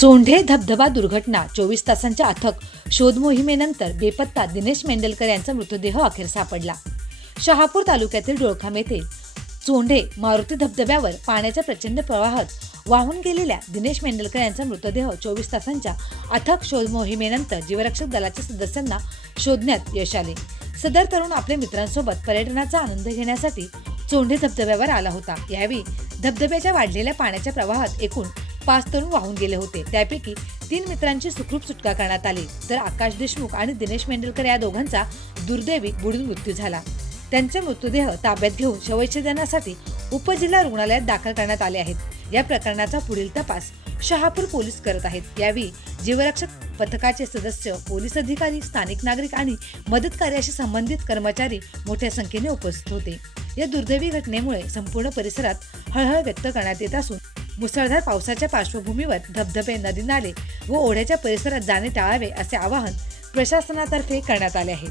चोंढे धबधबा दुर्घटना 24 तासांच्या अथक शोध मोहिमेनंतर बेपत्ता दिनेश मेंढलकर यांचा मृतदेह अखेर सापडला. शहापूर तालुक्यातील डोळखाम येथे चोंढे मारुती धबधब्यावर पाण्याच्या प्रचंड प्रवाहात वाहून गेलेल्या दिनेश मेंढलकर यांचा मृतदेह 24 तासांच्या अथक शोध मोहिमेनंतर जीवरक्षक दलाच्या सदस्यांना शोधण्यात यश आले. सदर तरुण आपल्या मित्रांसोबत पर्यटनाचा आनंद घेण्यासाठी चोंढे धबधब्यावर आला होता. यावेळी धबधब्याच्या वाढलेल्या पाण्याच्या प्रवाहात एकूण 5 तरुण वाहून गेले होते. त्यापैकी 3 मित्रांची सुखरूप सुटका करण्यात आली, तर आकाश देशमुख आणि दिनेश मेंढलकर या दोघांचा दुर्दैवी बुडून मृत्यू झाला. त्यांचे मृतदेह ताब्यात घेऊन शवविच्छेदनासाठी उपजिल्हा रुग्णालयात दाखल करण्यात आले आहेत. या प्रकरणाचा पुढील तपास शहापूर पोलीस करत आहेत. यावेळी जीवरक्षक पथकाचे सदस्य, पोलीस अधिकारी, स्थानिक नागरिक आणि मदत कार्याशी संबंधित कर्मचारी मोठ्या संख्येने उपस्थित होते. या दुर्दैवी घटनेमुळे संपूर्ण परिसरात हळहळ व्यक्त करण्यात येत असून मुसळधार पावसाच्या पार्श्वभूमीवर धबधबे, नदी नाले व ओढ्याच्या परिसरात जाणे टाळावे असे आवाहन प्रशासनातर्फे करण्यात आले आहे.